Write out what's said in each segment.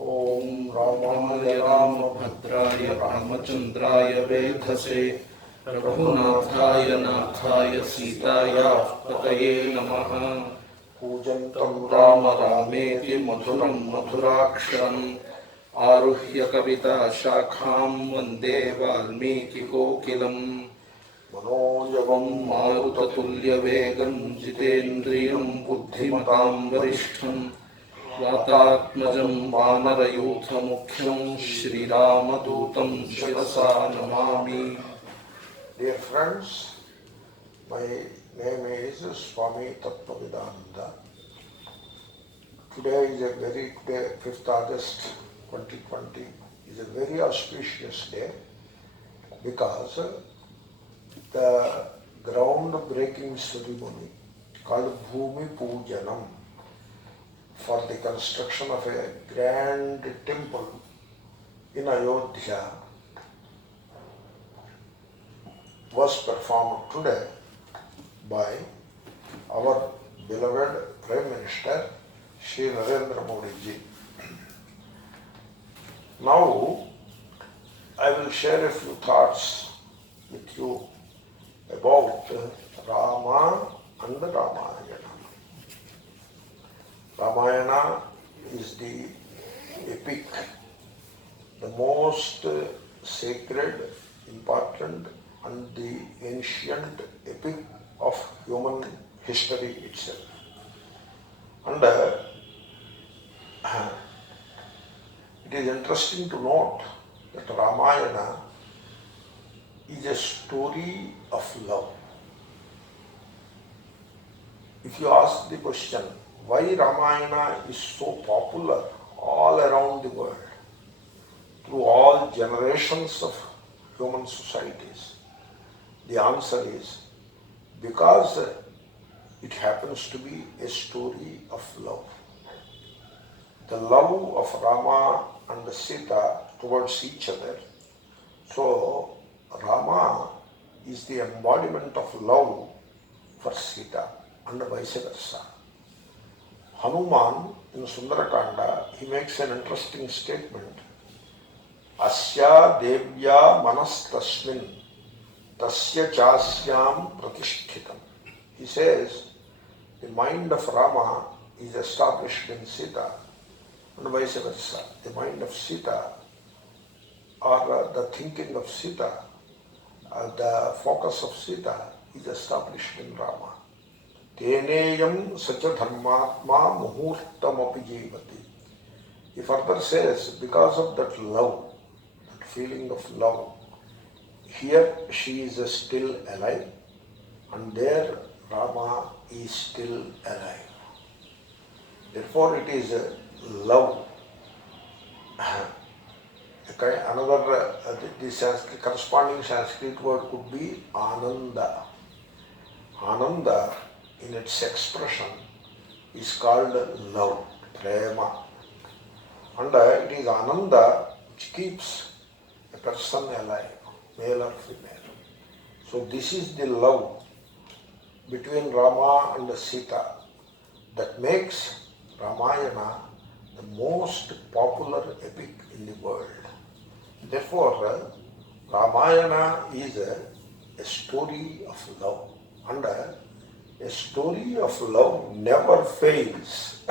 ॐ रामाय रामभद्राय रामचन्द्राय वेधसे रघुनाथाय नाथाय सीतायाः पतये नमः। कूजन्तं राम रामेति मधुरं मधुराक्षरम् आरुह्य कविताशाखां वन्दे वाल्मीकिकोकिलम्। मनोजवं मारुततुल्यवेगं जितेन्द्रियं बुद्धिमतां वरिष्ठं वातात्मजं वानरयूथमुख्यं श्रीरामदूतं शिरसा Namami. Dear friends, my name is Swami Tattvavidananda. Today, 5th August 2020, is a very auspicious day because the ground-breaking ceremony called Bhoomi Pujanam for the construction of a grand temple in Ayodhya was performed today by our beloved Prime Minister Shri Narendra Modi ji. Now I will share a few thoughts with you about Rama and Ramayana. Ramayana is the epic, the most sacred, important and the ancient epic of human history itself. And it is interesting to note that Ramayana is a story of love. If you ask the question, why Ramayana is so popular all around the world, through all generations of human societies, the answer is because it happens to be a story of love. The love of Rama and Sita towards each other. So Rama is the embodiment of love for Sita and vice versa. Hanuman in Sundarakanda, he makes an interesting statement. Asya devya manastasmin tasya chasyam pratishthitam. He says, the mind of Rama is established in Sita and vice versa. The mind of Sita or the thinking of Sita, the focus of Sita is established in Rama. Teneyam sacha dharmatma muhurtamapi jivati. He further says, because of that love, that feeling of love, here she is still alive and there Rama is still alive. Therefore it is love. Another, the corresponding Sanskrit word could be Ananda. Ananda in its expression is called love, prema. And it is Ananda which keeps a person alive, male or female. So this is the love between Rama and Sita that makes Ramayana the most popular epic in the world. Therefore, Ramayana is a story of love. And a story of love never fails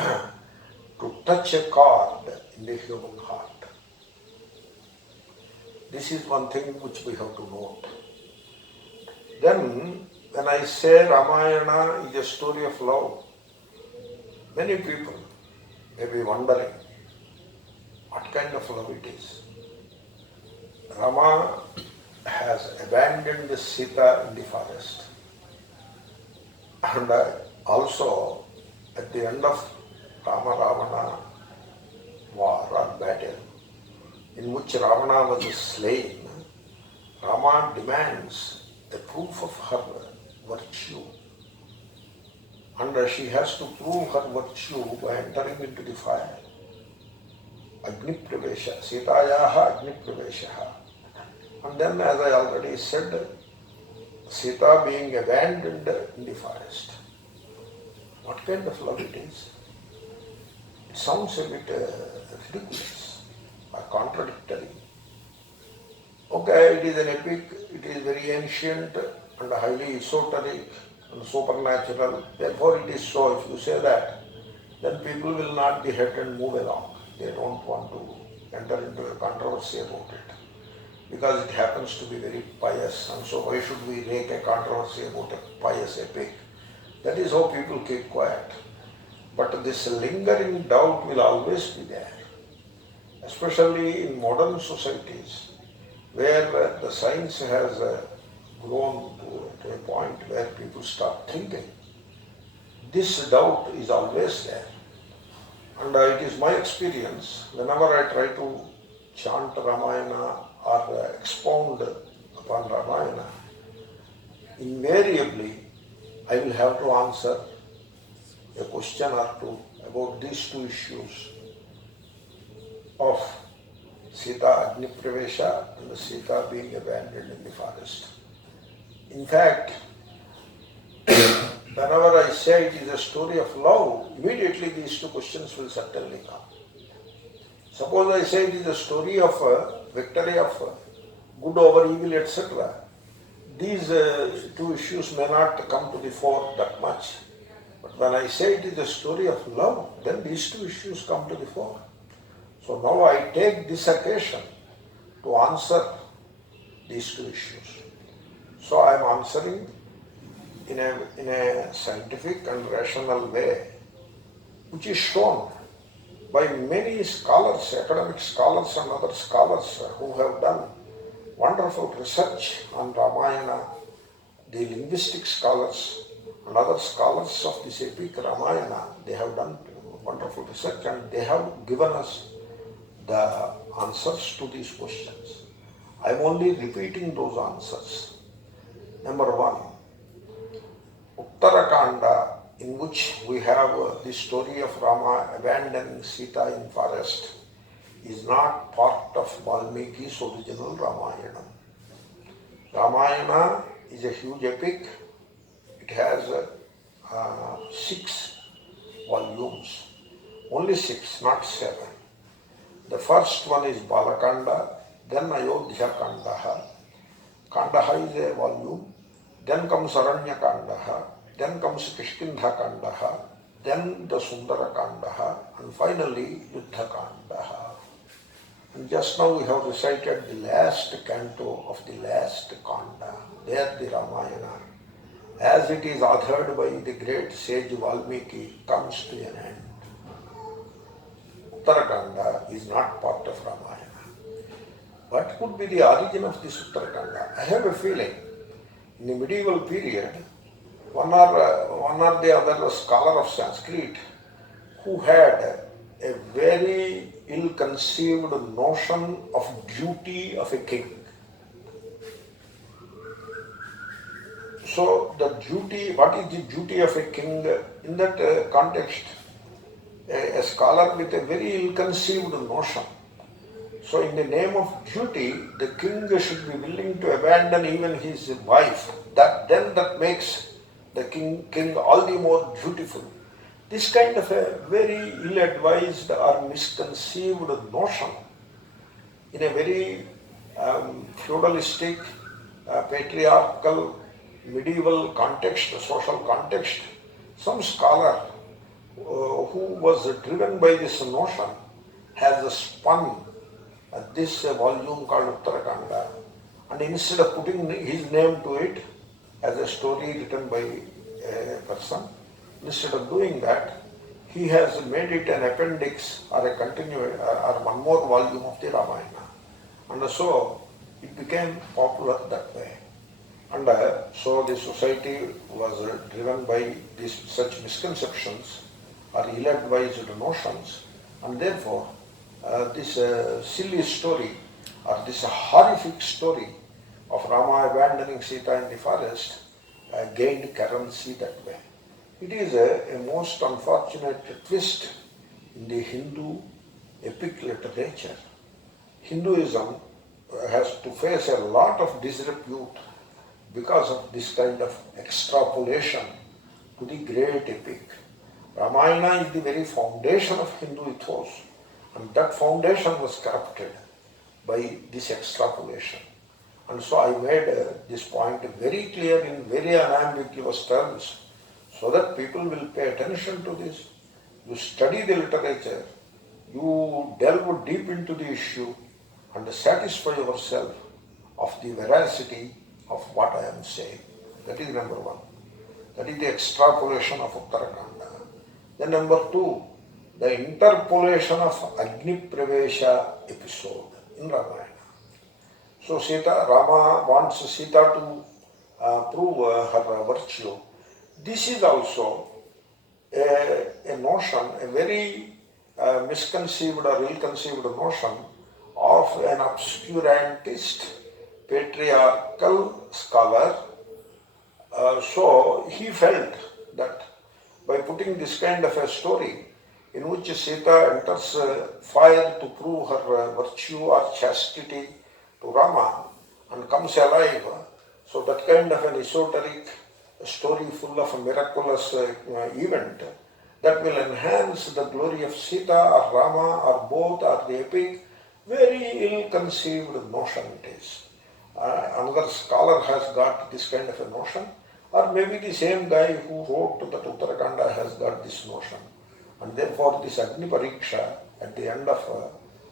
to touch a chord in the human heart. This is one thing which we have to note. Then, when I say Ramayana is a story of love, many people may be wondering what kind of love it is. Rama has abandoned Sita in the forest. And also, at the end of Rama-Ravana war or battle, in which Ravana was slain, Rama demands a proof of her virtue. And she has to prove her virtue by entering into the fire. Agni Pravesha, Sitayaha Agni Pravesha. And then, as I already said, Sita being abandoned in the forest. What kind of love it is? It sounds a bit ridiculous or contradictory. Okay, it is an epic, it is very ancient and highly esoteric and supernatural, therefore it is so. If you say that, then people will nod the head and move along. They don't want to enter into a controversy about it, because it happens to be very pious, and so why should we make a controversy about a pious epic? That is how people keep quiet. But this lingering doubt will always be there, especially in modern societies, where the science has grown to a point where people start thinking. This doubt is always there. And it is my experience, whenever I try to chant Ramayana or expound upon Ramayana, invariably I will have to answer a question or two about these two issues of Sita Agni Pravesha and Sita being abandoned in the forest. In fact, whenever I say it is a story of love, immediately these two questions will certainly come. Suppose I say it is a story of victory of good over evil, etc. These two issues may not come to the fore that much. But when I say it is a story of love, then these two issues come to the fore. So now I take this occasion to answer these two issues. So I am answering in a scientific and rational way, which is shown by many scholars, academic scholars and other scholars who have done wonderful research on Ramayana, the linguistic scholars and other scholars of this epic Ramayana. They have done wonderful research and they have given us the answers to these questions. I am only repeating those answers. Number one, Uttarakanda, in which we have the story of Rama abandoning Sita in forest, is not part of Valmiki's original Ramayana. Ramayana is a huge epic. It has 6 volumes, only 6, not 7. The first one is Balakanda, then Ayodhya Kandaha. Kandaha is a volume. Then comes Aranya Kandaha, then comes Kishkindha Kandaha, then the Sundara Kandaha, and finally Yuddha Kandaha. And just now we have recited the last canto of the last Kanda. There the Ramayana, as it is authored by the great sage Valmiki, comes to an end. Uttarakanda is not part of Ramayana. What could be the origin of this Uttarakanda? I have a feeling in the medieval period, one or the other scholar of Sanskrit who had a very ill-conceived notion of duty of a king. So the duty, what is the duty of a king? In that context, a scholar with a very ill-conceived notion. So in the name of duty, the king should be willing to abandon even his wife. That makes the king all the more dutiful. This kind of a very ill-advised or misconceived notion in a very feudalistic, patriarchal, medieval context, social context, some scholar who was driven by this notion has spun this volume called Uttarakanda, and instead of putting his name to it as a story written by a person, instead of doing that, he has made it an appendix or a or one more volume of the Ramayana. And so it became popular that way. And so the society was driven by such misconceptions or ill-advised notions, and therefore this silly story or this horrific story of Rama abandoning Sita in the forest gained currency that way. It is a most unfortunate twist in the Hindu epic literature. Hinduism has to face a lot of disrepute because of this kind of extrapolation to the great epic. Ramayana is the very foundation of Hindu ethos, And that foundation was corrupted by this extrapolation. And so I made this point very clear in very unambiguous terms so that people will pay attention to this. You study the literature, you delve deep into the issue and satisfy yourself of the veracity of what I am saying. That is number one. That is the extrapolation of Uttarakanda. Then number two, the interpolation of Agni Pravesha episode in Ramayana. So Rama wants Sita to prove her virtue. This is also a notion, a very misconceived or ill-conceived notion of an obscurantist, patriarchal scholar. So he felt that by putting this kind of a story in which Sita enters fire to prove her virtue or chastity to Rama and comes alive, so that kind of an esoteric story full of a miraculous event that will enhance the glory of Sita or Rama or both or the epic, very ill-conceived notion it is. Another scholar has got this kind of a notion, or maybe the same guy who wrote that Uttarakanda has got this notion. And therefore this Agni Pariksha at the end of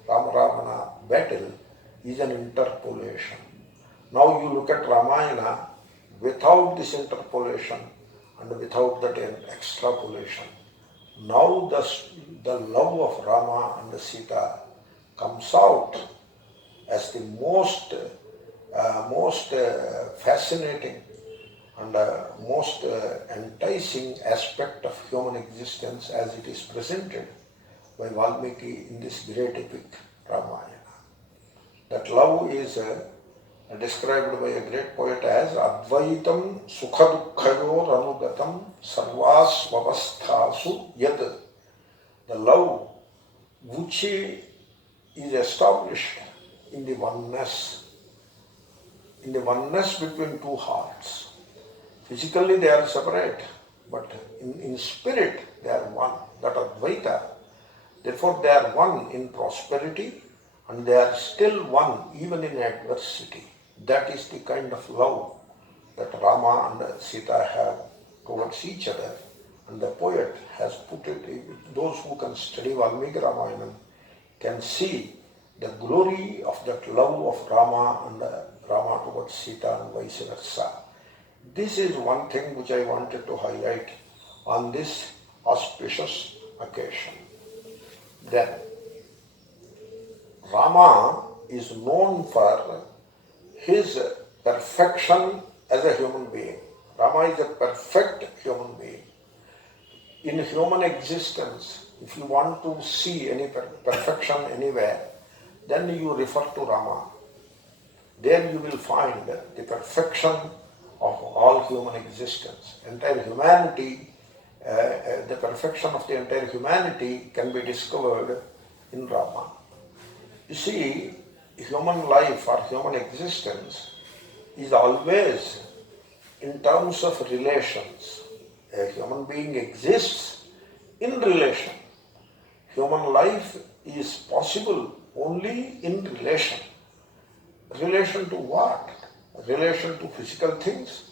Rama Ravana battle is an interpolation. Now you look at Ramayana without this interpolation and without that extrapolation. Now the love of Rama and Sita comes out as the most fascinating and most enticing aspect of human existence as it is presented by Valmiki in this great epic Ramayana. That love is described by a great poet as Advaitam Sukhadukkhayor Anugatam Sarvasvavasthasu Yad. The love which is established in the oneness between two hearts. Physically they are separate, but in spirit they are one, that Advaita. Therefore they are one in prosperity and they are still one even in adversity. That is the kind of love that Rama and Sita have towards each other. And the poet has put it, those who can study Valmiki Ramayana can see the glory of that love of Rama and Rama towards Sita and vice versa. This is one thing which I wanted to highlight on this auspicious occasion. Then, Rama is known for his perfection as a human being. Rama is a perfect human being. In human existence, if you want to see any perfection anywhere, then you refer to Rama. There you will find the perfection of all human existence. Entire humanity, the perfection of the entire humanity can be discovered in Rama. You see, human life or human existence is always in terms of relations. A human being exists in relation. Human life is possible only in relation. Relation to what? Relation to physical things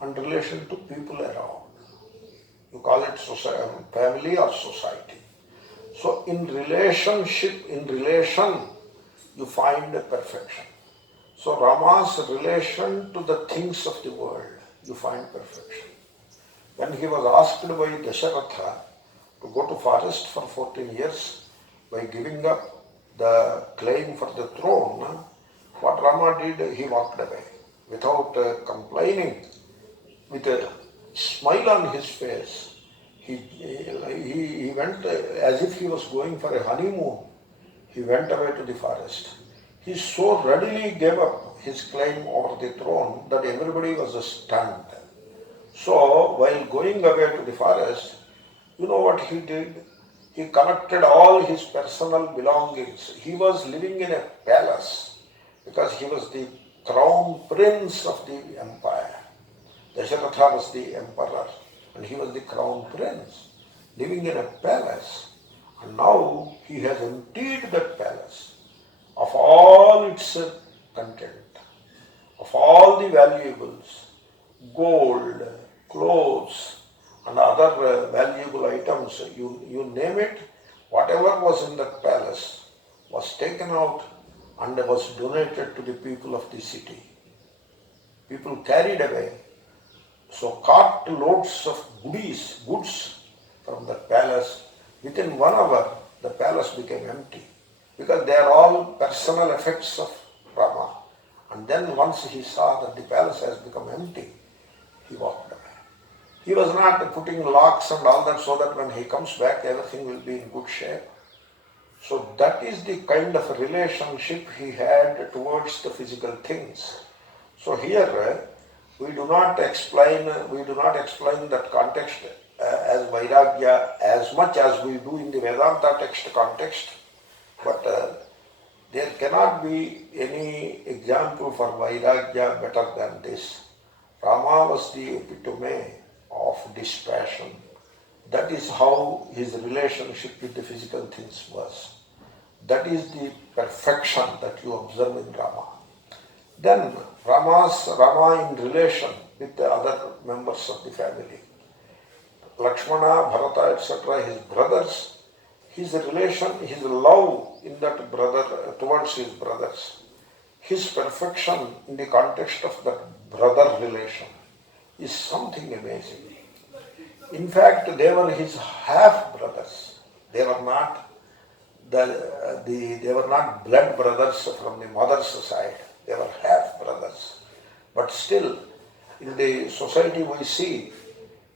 and relation to people around. You call it family or society. So in relationship, in relation, you find perfection. So Rama's relation to the things of the world, you find perfection. When he was asked by Dasharatha to go to forest for 14 years by giving up the claim for the throne, what Rama did, he walked away without complaining, with a smile on his face. He went as if he was going for a honeymoon. He went away to the forest. He so readily gave up his claim over the throne that everybody was stunned. So while going away to the forest, you know what he did? He collected all his personal belongings. He was living in a palace because he was the crown prince of the empire. Dasharatha was the emperor and he was the crown prince, living in a palace. And now he has emptied that palace of all its content, of all the valuables, gold, clothes, and other valuable items, you name it, whatever was in that palace was taken out and was donated to the people of the city. People carried away. So cart loads of goods from the palace. Within 1 hour, the palace became empty because they are all personal effects of Rama. And then once he saw that the palace has become empty, he walked away. He was not putting locks and all that so that when he comes back, everything will be in good shape. So that is the kind of relationship he had towards the physical things. So here we do not explain that context as Vairagya as much as we do in the Vedanta text context, but there cannot be any example for Vairagya better than this. Rama was the epitome of dispassion. That is how his relationship with the physical things was. That is the perfection that you observe in Rama. Then Rama in relation with the other members of the family. Lakshmana, Bharata, etc., his brothers, his relation, his love in that brother towards his brothers, his perfection in the context of that brother relation is something amazing. In fact, they were his half brothers. They were not they were not blood brothers from the mother's side. They were half brothers. But still, in the society we see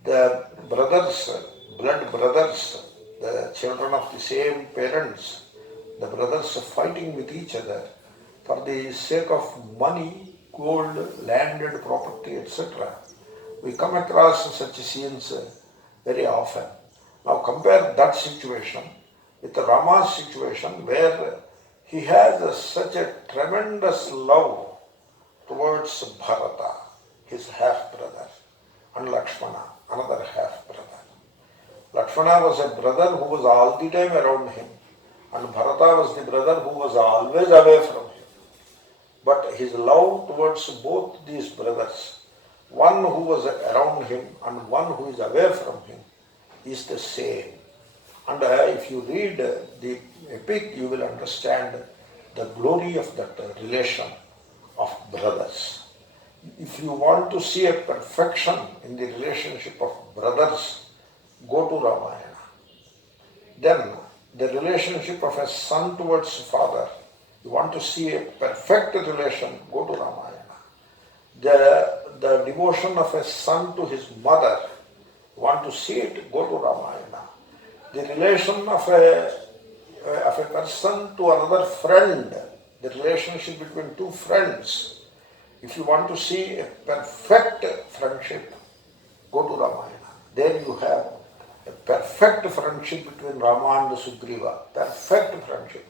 the brothers, blood brothers, the children of the same parents, the brothers fighting with each other for the sake of money, gold, landed property, etc. We come across such scenes very often. Now compare that situation with Rama's situation where he has such a tremendous love towards Bharata, his half-brother, and Lakshmana, another half-brother. Lakshmana was a brother who was all the time around him, and Bharata was the brother who was always away from him. But his love towards both these brothers, one who was around him and one who is away from him, is the same. And if you read the epic, you will understand the glory of that relation of brothers. If you want to see a perfection in the relationship of brothers, go to Ramayana. Then the relationship of a son towards father, you want to see a perfect relation, go to Ramayana. The devotion of a son to his mother, you want to see it, go to Ramayana. The relation of a person to another friend, the relationship between two friends, if you want to see a perfect friendship, go to Ramayana. There you have a perfect friendship between Rama and Sugriva. Perfect friendship.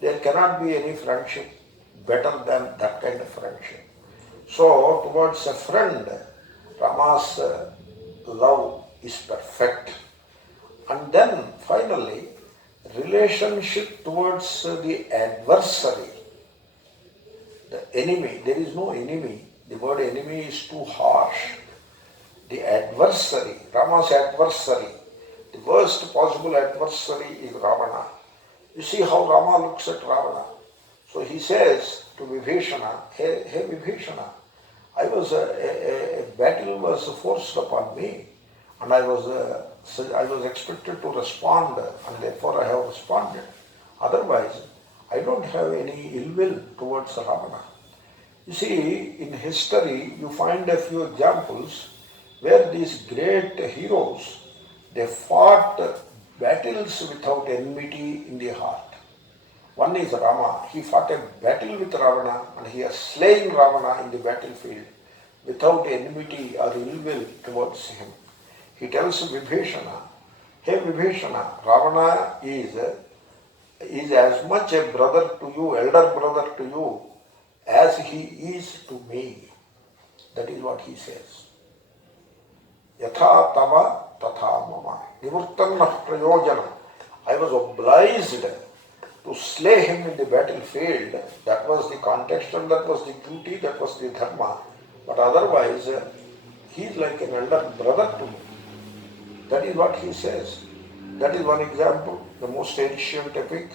There cannot be any friendship better than that kind of friendship. So, towards a friend, Rama's love is perfect. And then, finally, relationship towards the adversary, the enemy. There is no enemy. The word enemy is too harsh. The adversary, Rama's adversary, the worst possible adversary is Ravana. You see how Rama looks at Ravana. So he says to Vibhishana, hey Vibhishana, a battle was forced upon me, and I was expected to respond, and therefore I have responded. Otherwise, I don't have any ill will towards Ravana. You see, in history, you find a few examples where these great heroes, they fought battles without enmity in the heart. One is Rama. He fought a battle with Ravana and he has slain Ravana in the battlefield without enmity or ill will towards him. He tells Vibhishana, hey Vibhishana, Ravana is as much a brother to you, elder brother to you, as he is to me. That is what he says. Yatha tava tatha mama. Nivurtam nah prayojanam. I was obliged to slay him in the battlefield. That was the context and that was the duty, that was the dharma. But otherwise, he is like an elder brother to me. That is what he says. That is one example, the most ancient epic.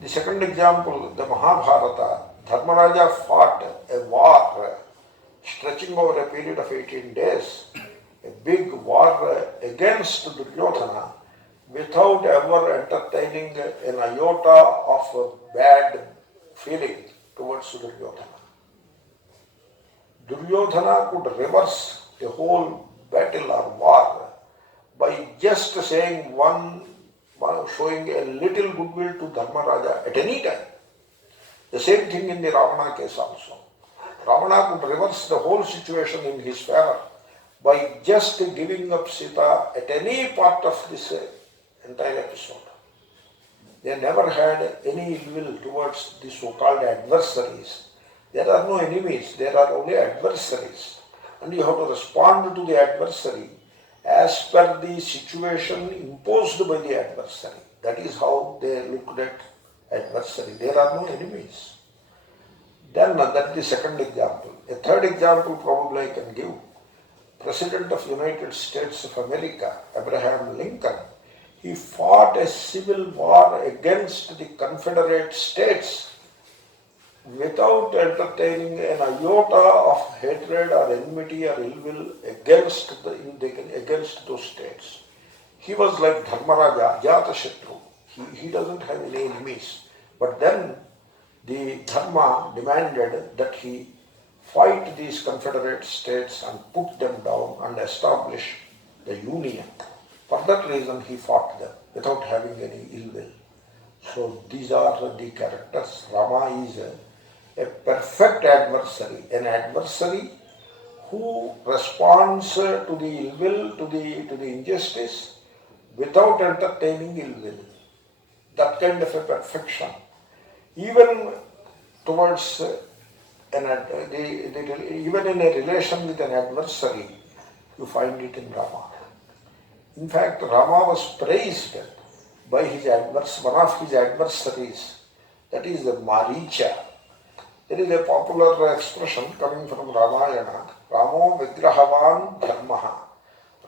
The second example, the Mahabharata. Dharmaraja fought a war stretching over a period of 18 days, a big war against Duryodhana, without ever entertaining an iota of bad feeling towards Duryodhana. Duryodhana could reverse the whole battle or war by just saying showing a little goodwill to Dharmaraja at any time. The same thing in the Ravana case also. Ravana could reverse the whole situation in his favor by just giving up Sita at any part of this entire episode. They never had any ill will towards the so-called adversaries. There are no enemies, there are only adversaries. And you have to respond to the adversary as per the situation imposed by the adversary. That is how they looked at adversary. There are no enemies. Then that is the second example. A third example probably I can give. President of United States of America, Abraham Lincoln, he fought a civil war against the Confederate States without entertaining an iota of hatred or enmity or ill will against those states. He was like Dharmaraja, Ajatashatru. He doesn't have any enemies. But then the Dharma demanded that he fight these Confederate States and put them down and establish the Union. For that reason he fought them without having any ill will. So these are the characters. Rama is a perfect adversary, an adversary who responds to the ill will, to the injustice, without entertaining ill will. That kind of a perfection. Even towards even in a relation with an adversary, you find it in Rama. In fact, Rama was praised by one of his adversaries, that is the Maricha. There is a popular expression coming from Ramayana, Ramo Vigrahavan Dharmaha.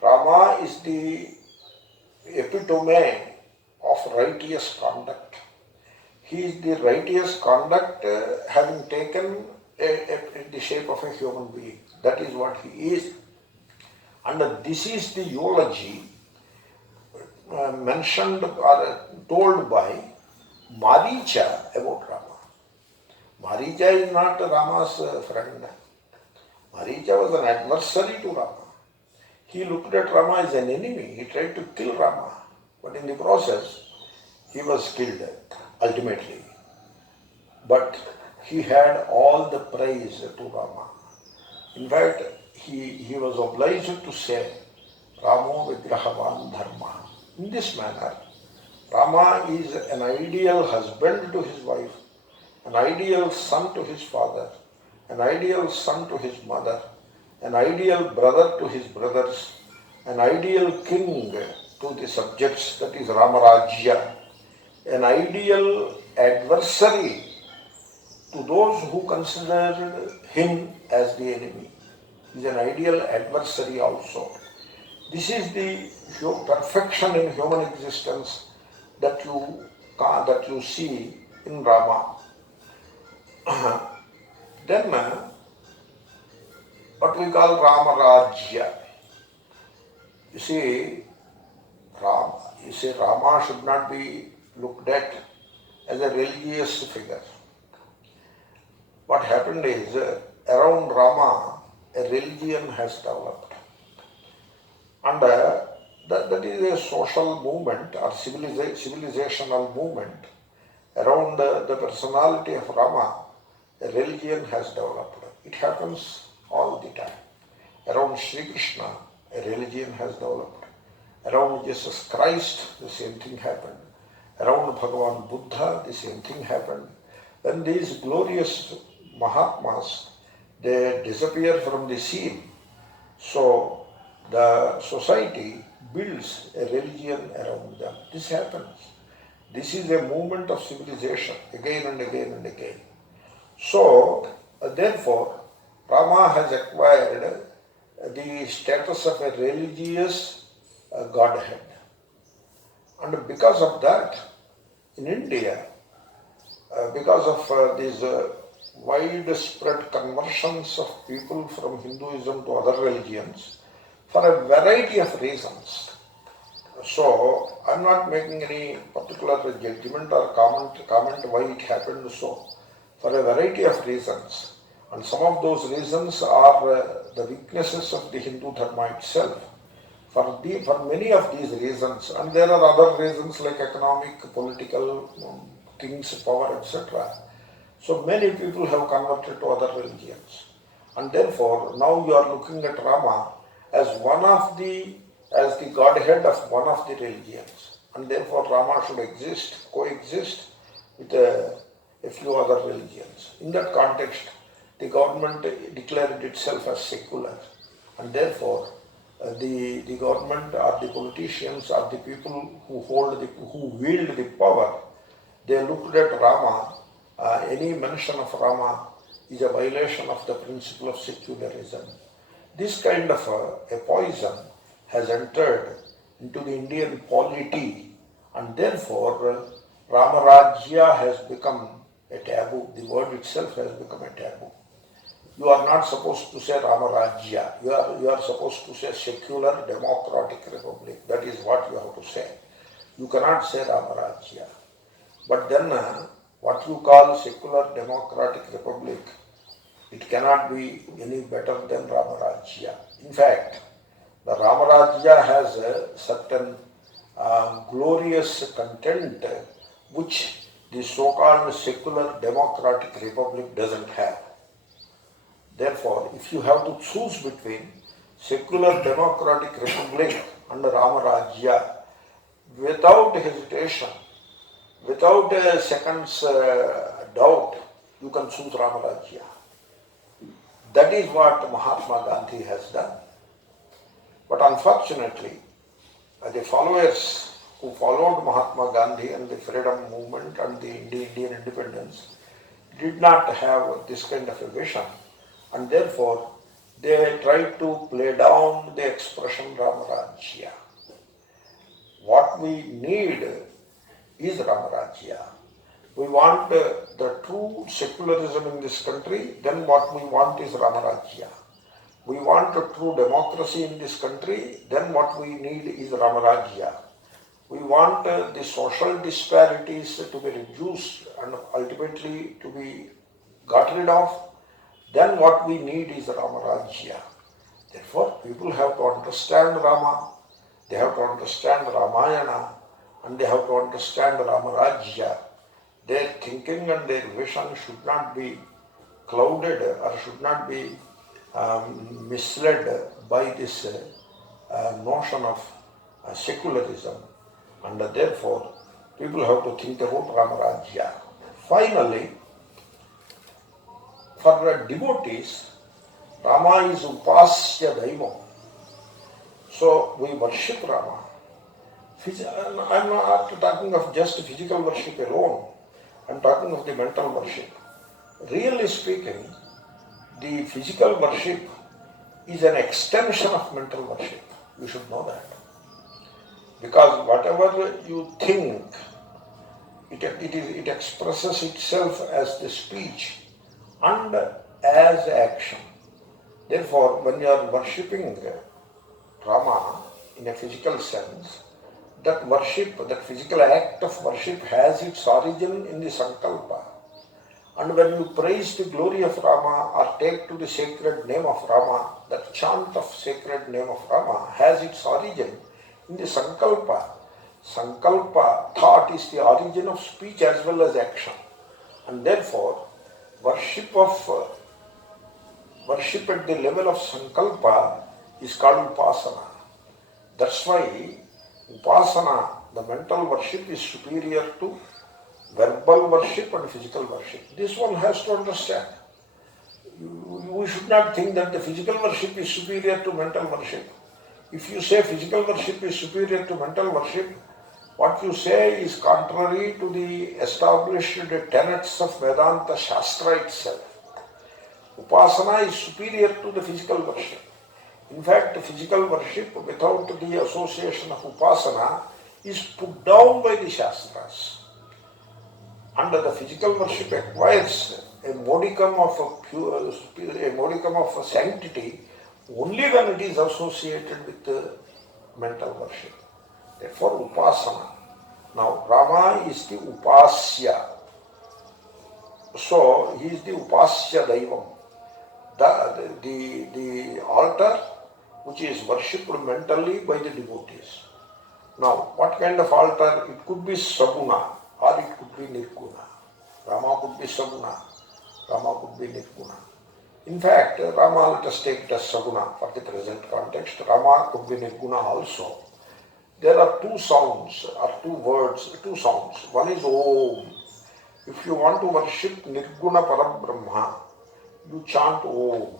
Rama is the epitome of righteous conduct. He is the righteous conduct having taken the shape of a human being. That is what he is. And this is the eulogy mentioned or told by Maricha about Rama. Maricha is not Rama's friend. Maricha was an adversary to Rama. He looked at Rama as an enemy. He tried to kill Rama. But in the process, he was killed ultimately. But he had all the praise to Rama. In fact, he was obliged to say, Ramo Vigrahavan Dharma. In this manner, Rama is an ideal husband to his wife, an ideal son to his father, an ideal son to his mother, an ideal brother to his brothers, an ideal king to the subjects, that is Ramarajya, an ideal adversary to those who considered him as the enemy. He is an ideal adversary also. This is the perfection in human existence that you see in Rama. Then what we call Ramarajya. You see, Rama should not be looked at as a religious figure. What happened is, around Rama, a religion has developed. And that is a social movement or civilizational movement. Around the personality of Rama, a religion has developed. It happens all the time. Around Sri Krishna, a religion has developed. Around Jesus Christ, the same thing happened. Around Bhagavan Buddha, the same thing happened. When these glorious Mahatmas, they disappear from the scene, so the society builds a religion around them. This happens. This is a movement of civilization again and again and again. So, therefore, Rama has acquired the status of a religious godhead. And because of that, in India, because of these widespread conversions of people from Hinduism to other religions, for a variety of reasons. So, I am not making any particular judgment or comment why it happened so. For a variety of reasons. And some of those reasons are the weaknesses of the Hindu Dharma itself. For many of these reasons, and there are other reasons like economic, political, king's power, etc. So many people have converted to other religions. And therefore, now you are looking at Rama as as the godhead of one of the religions. And therefore, Rama should coexist with a few other religions. In that context, the government declared itself as secular, and therefore the government or the politicians or the people who wield the power, they looked at Rama, any mention of Rama is a violation of the principle of secularism. This kind of a poison has entered into the Indian polity, and therefore Ramarajya has become a taboo. The word itself has become a taboo. You are not supposed to say Ramarajya. You are supposed to say secular democratic republic. That is what you have to say. You cannot say Ramarajya. But then what you call secular democratic republic, it cannot be any better than Ramarajya. In fact, the Ramarajya has a certain glorious content which the so-called secular democratic republic doesn't have. Therefore, if you have to choose between secular democratic republic and Ramarajya, without hesitation, without a second's doubt, you can choose Ramarajya. That is what Mahatma Gandhi has done. But unfortunately, the followers who followed Mahatma Gandhi and the freedom movement and the Indian independence did not have this kind of a vision, and therefore they tried to play down the expression Ramarajya. What we need is Ramarajya. We want the true secularism in this country, then what we want is Ramarajya. We want a true democracy in this country, then what we need is Ramarajya. We want the social disparities to be reduced and ultimately to be got rid of, then what we need is Ramarajya. Therefore, people have to understand Rama, they have to understand Ramayana, and they have to understand Ramarajya. Their thinking and their vision should not be clouded or should not be misled by this notion of secularism. And therefore, people have to think about Ramarajya. Finally, for devotees, Rama is Upasya Daivam. So we worship Rama. I am not talking of just physical worship alone. I am talking of the mental worship. Really speaking, the physical worship is an extension of mental worship. You should know that. Because whatever you think, it expresses itself as the speech and as action. Therefore, when you are worshipping Rama in a physical sense, that worship, that physical act of worship has its origin in the Sankalpa. And when you praise the glory of Rama or take to the sacred name of Rama, that chant of sacred name of Rama has its origin in the Sankalpa. Sankalpa, thought, is the origin of speech as well as action. And therefore, worship at the level of Sankalpa is called Upasana. That's why Upasana, the mental worship, is superior to verbal worship and physical worship. This one has to understand. We should not think that the physical worship is superior to mental worship. If you say physical worship is superior to mental worship, What you say is contrary to the established tenets of Vedanta Shastra itself. Upasana is superior to the physical worship. In fact, physical worship without the association of Upasana is put down by the Shastras. And the physical worship acquires a modicum of sanctity only when it is associated with mental worship. Therefore, Upasana. Now, Rama is the Upasya. So, he is the Upasya Daivam. The altar which is worshipped mentally by the devotees. Now, what kind of altar? It could be Saguna or it could be Nirguna. Rama could be Saguna, Rama could be Nirguna. In fact, Rama, let us take it as Saguna for the present context. Rama could be Nirguna also. There are two sounds or two words, two sounds. One is Om. If you want to worship Nirguna Parabrahma, you chant Om.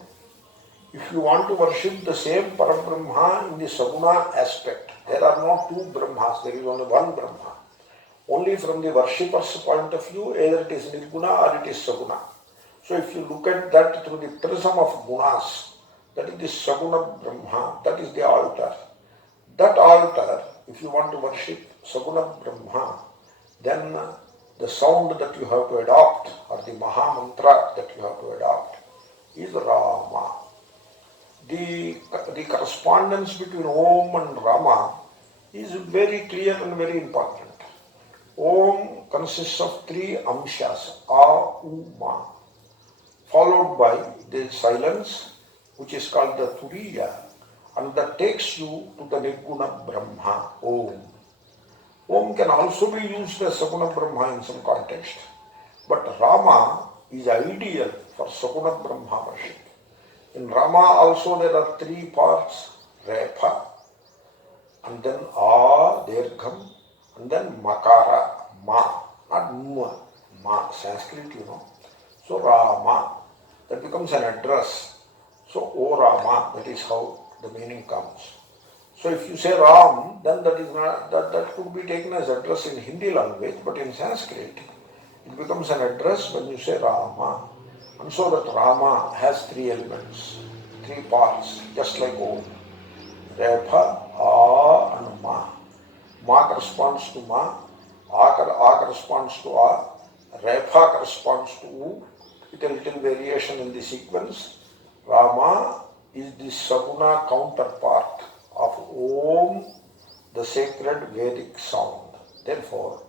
If you want to worship the same Parabrahma in the Saguna aspect, there are not two Brahmas, there is only one Brahma. Only from the worshipper's point of view, either it is Nirguna or it is Saguna. So if you look at that through the prism of gunas, that is the Saguna Brahma, that is the altar. That altar, if you want to worship Saguna Brahma, then the sound that you have to adopt, or the Maha Mantra that you have to adopt, is Rama. The correspondence between Om and Rama is very clear and very important. Om consists of three amshas, A, U, Ma, followed by the silence, which is called the Turiya, and that takes you to the Nirguna Brahma, Om. Om can also be used as Saguna Brahma in some context, but Rama is ideal for Saguna Brahma worship. In Rama also there are three parts, Repa, and then A, Dirgham, and then Makara, Ma, not Ma, Ma, Sanskrit, you know. So Rama, that becomes an address. So O Rama, that is how the meaning comes. So if you say Ram, then that is not that could be taken as address in Hindi language, but in Sanskrit it becomes an address when you say Rama. And so that Rama has three elements, three parts, just like Om. Repa, A and Ma. Ma corresponds to Ma, A corresponds to A, Repa corresponds to U, with a little variation in the sequence. Rama is the Saguna counterpart of Om, the sacred Vedic sound. Therefore,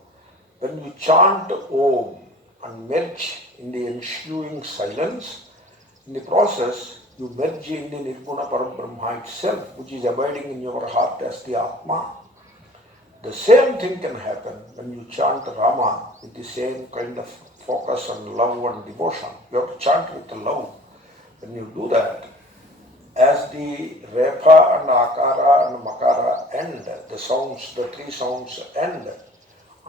when you chant Om and merge in the ensuing silence, in the process you merge in the Nirguna Parabrahma itself, which is abiding in your heart as the Atma. The same thing can happen when you chant Rama with the same kind of focus and love and devotion. You have to chant with love. When you do that, as the Repa and Akara and Makara end, the sounds, the three sounds end,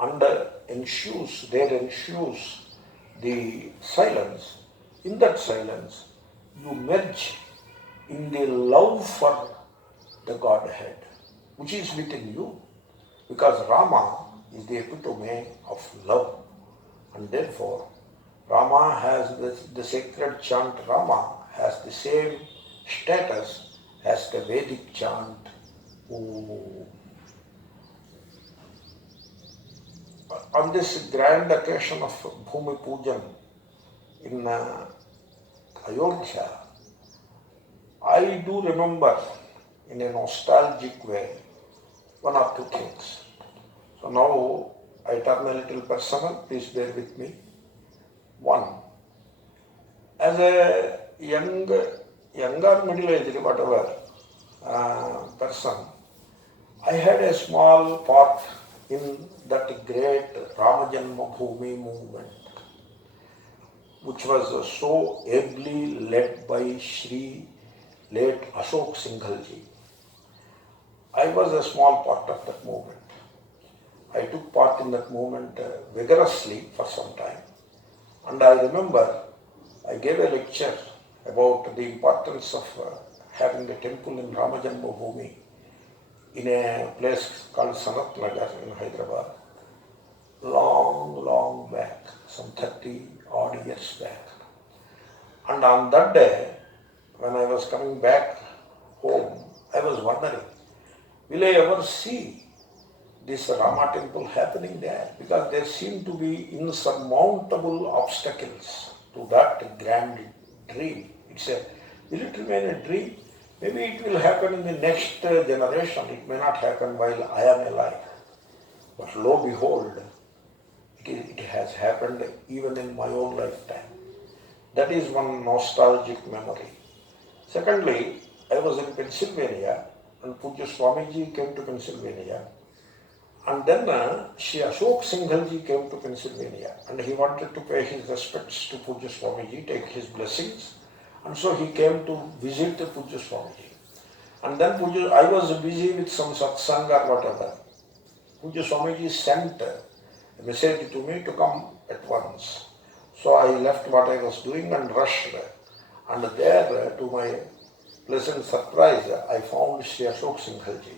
and there ensues the silence. In that silence, you merge in the love for the Godhead, which is within you, because Rama is the epitome of love, and therefore Rama has the sacred chant Rama has the same status as the Vedic chant Om. On this grand occasion of Bhumi Pujan in Ayodhya, I do remember in a nostalgic way one or two things. So now I turn a little personal, please bear with me. One, as a younger middle-aged, whatever person, I had a small part in that great Ramajanmabhoomi movement, which was so ably led by Shri late Ashok Singhalji. I was a small part of that movement. I took part in that movement vigorously for some time. And I remember I gave a lecture about the importance of having a temple in Ramajanmabhoomi in a place called Sanat Nagar in Hyderabad. Long back, some 30 odd years back. And on that day, when I was coming back home, I was wondering, will I ever see this Rama temple happening there? Because there seem to be insurmountable obstacles to that grand dream. Will it remain a dream? Maybe it will happen in the next generation. It may not happen while I am alive. But lo behold, it has happened even in my own lifetime. That is one nostalgic memory. Secondly, I was in Pennsylvania and Pujya Swamiji came to Pennsylvania. And then Shri Ashok Singhalji came to Pennsylvania and he wanted to pay his respects to Pujya Swamiji, take his blessings. And so he came to visit Pujya Swamiji. And then I was busy with some satsang or whatever. Pujya Swamiji sent a message to me to come at once. So I left what I was doing and rushed. And there, to my pleasant surprise, I found Shri Ashok Singhalji.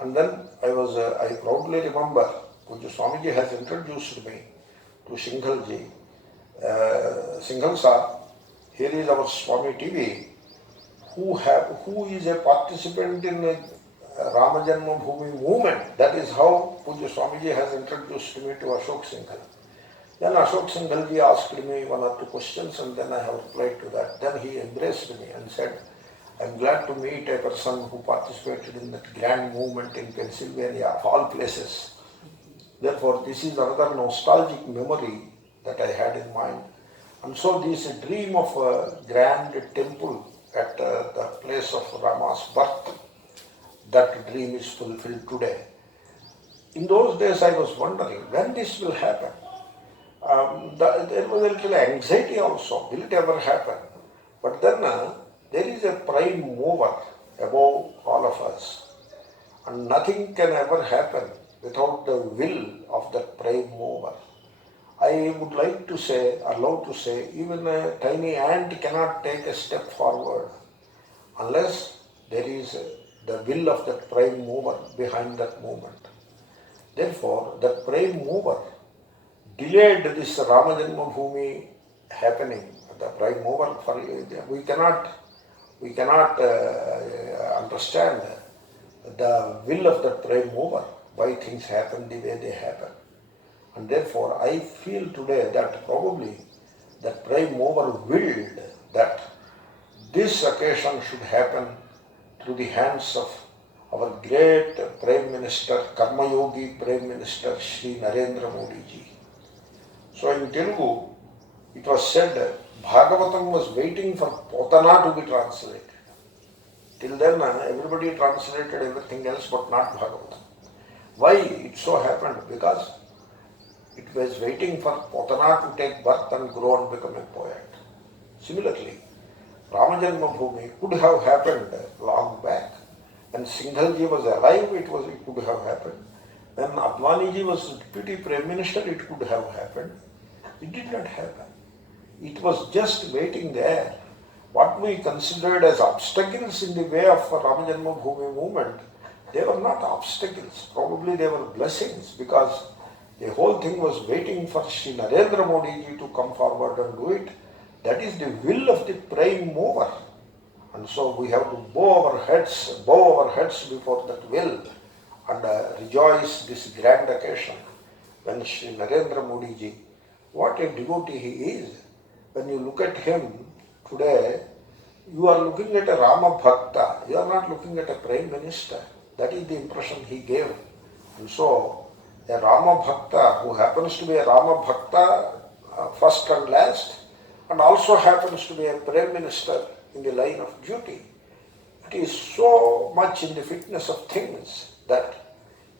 And then I proudly remember, Pujya Swamiji has introduced me to Singhalji. Singhal Sir, here is our Swami TV, who is a participant in the Ramajanmabhoomi movement. That is how Pujya Swamiji has introduced me to Ashok Singhal. Then Ashok Singhalji asked me one or two questions and then I have replied to that. Then he embraced me and said, I am glad to meet a person who participated in that grand movement in Pennsylvania, of all places. Therefore, this is another nostalgic memory that I had in mind. And so this dream of a grand temple at the place of Rama's birth, that dream is fulfilled today. In those days I was wondering when this will happen. There was a little anxiety also, will it ever happen? But then there is a prime mover above all of us. And nothing can ever happen without the will of that prime mover. I would like to say, allowed to say, even a tiny ant cannot take a step forward unless there is the will of that prime mover behind that movement. Therefore, that prime mover delayed this Ramajanmabhoomi happening. The prime mover, we cannot understand the will of that prime mover, why things happen the way they happen. And therefore, I feel today that probably that prime mover willed that this occasion should happen through the hands of our great Prime Minister, Karma Yogi Prime Minister, Shri Narendra Modi ji. So in Telugu, it was said Bhagavatam was waiting for Potana to be translated. Till then, everybody translated everything else but not Bhagavatam. Why it so happened? Because it was waiting for Potana to take birth and grow and become a poet. Similarly, Ramajanmabhoomi could have happened long back. When Singhalji was alive, it could have happened. When Advaniji was Deputy Prime Minister, it could have happened. It did not happen. It was just waiting there. What we considered as obstacles in the way of Ramajanmabhoomi movement, they were not obstacles. Probably they were blessings, because the whole thing was waiting for Shri Narendra Modi ji to come forward and do it. That is the will of the prime mover. And so we have to bow our heads before that will and rejoice this grand occasion when Shri Narendra Modi ji, what a devotee he is. When you look at him today, you are looking at a Rama Bhakta, you are not looking at a Prime Minister. That is the impression he gave. And so, a Rama Bhakta who happens to be a Rama Bhakta first and last, and also happens to be a Prime Minister in the line of duty, it is so much in the fitness of things that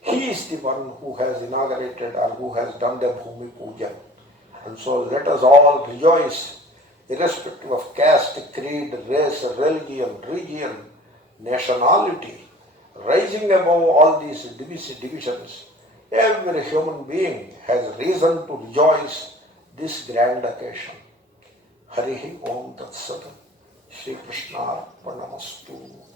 he is the one who has inaugurated or who has done the Bhumi Pujan. And so let us all rejoice, irrespective of caste, creed, race, religion, region, nationality, rising above all these divisions. Every human being has reason to rejoice this grand occasion. Harihi Om Tat Sat. Shri Krishna Arpanamastu.